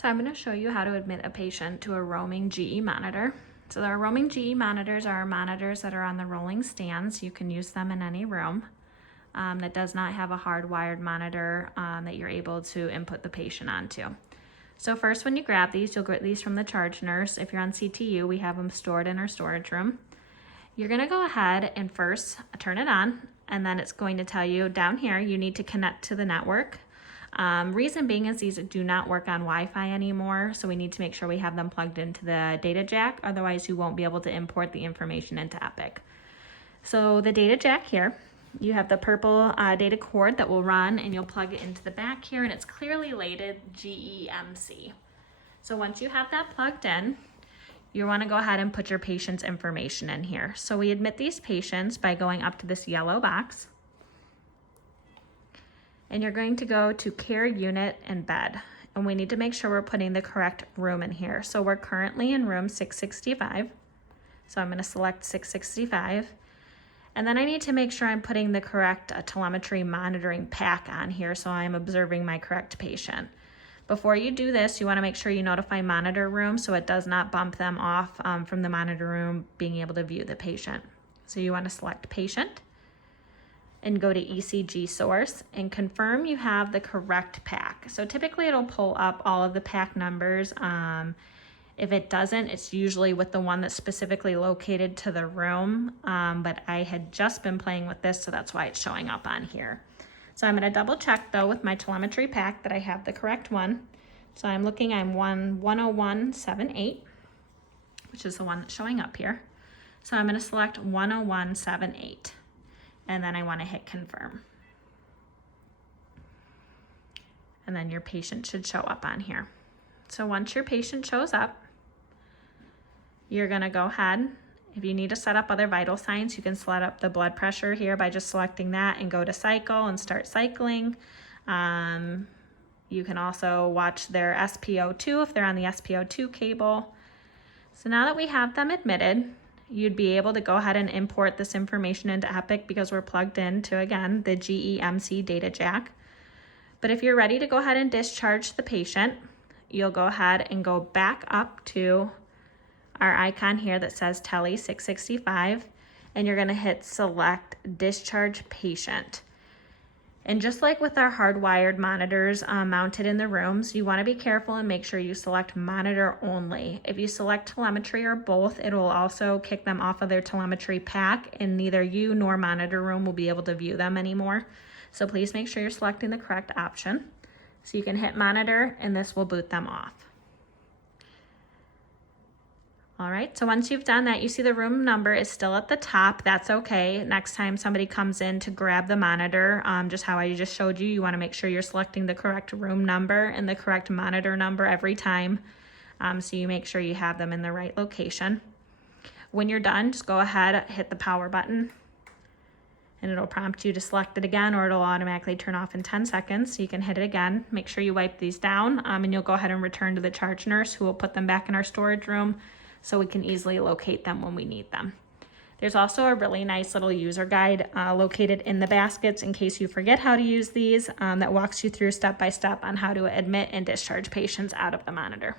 So I'm going to show you how to admit a patient to a roaming GE monitor. So our roaming GE monitors are monitors that are on the rolling stands. You can use them in any room that does not have a hardwired monitor that you're able to input the patient onto. So first, when you grab these, you'll get these from the charge nurse. If you're on CTU, we have them stored in our storage room. You're going to go ahead and first turn it on, and then it's going to tell you down here you need to connect to the network. Reason being is these do not work on Wi-Fi anymore, so we need to make sure we have them plugged into the data jack, otherwise you won't be able to import the information into Epic. So the data jack here, you have the purple data cord that will run, and you'll plug it into the back here, and it's clearly labeled GEMC. So once you have that plugged in, you want to go ahead and put your patient's information in here. So we admit these patients by going up to this yellow box, and you're going to go to care unit and bed. And we need to make sure we're putting the correct room in here. So we're currently in room 665. So I'm going to select 665. And then I need to make sure I'm putting the correct telemetry monitoring pack on here so I'm observing my correct patient. Before you do this, you want to make sure you notify monitor room so it does not bump them off from the monitor room being able to view the patient. So you want to select patient and go to ECG source and confirm you have the correct pack. So typically it'll pull up all of the pack numbers. If it doesn't, it's usually with the one that's specifically located to the room, but I had just been playing with this, so that's why it's showing up on here. So I'm going to double check though with my telemetry pack that I have the correct one. So I'm 10178, which is the one that's showing up here. So I'm going to select 10178. And then I want to hit confirm. And then your patient should show up on here. So once your patient shows up, you're going to go ahead. If you need to set up other vital signs, you can set up the blood pressure here by just selecting that and go to cycle and start cycling. You can also watch their SpO2 if they're on the SpO2 cable. So now that we have them admitted, you'd be able to go ahead and import this information into Epic because we're plugged into, again, the GEMC data jack. But if you're ready to go ahead and discharge the patient, you'll go ahead and go back up to our icon here that says Tele 665, and you're going to hit select discharge patient. And just like with our hardwired monitors mounted in the rooms, you want to be careful and make sure you select monitor only. If you select telemetry or both, it will also kick them off of their telemetry pack, and neither you nor monitor room will be able to view them anymore. So please make sure you're selecting the correct option. So you can hit monitor, and this will boot them off. All right, so once you've done that, you see the room number is still at the top. That's okay. Next time somebody comes in to grab the monitor, just how I just showed you, you want to make sure you're selecting the correct room number and the correct monitor number every time. So you make sure you have them in the right location. When you're done, just go ahead, hit the power button, and it'll prompt you to select it again, or it'll automatically turn off in 10 seconds. So you can hit it again. Make sure you wipe these down, and you'll go ahead and return to the charge nurse, who will put them back in our storage room so we can easily locate them when we need them. There's also a really nice little user guide located in the baskets in case you forget how to use these, that walks you through step by step on how to admit and discharge patients out of the monitor.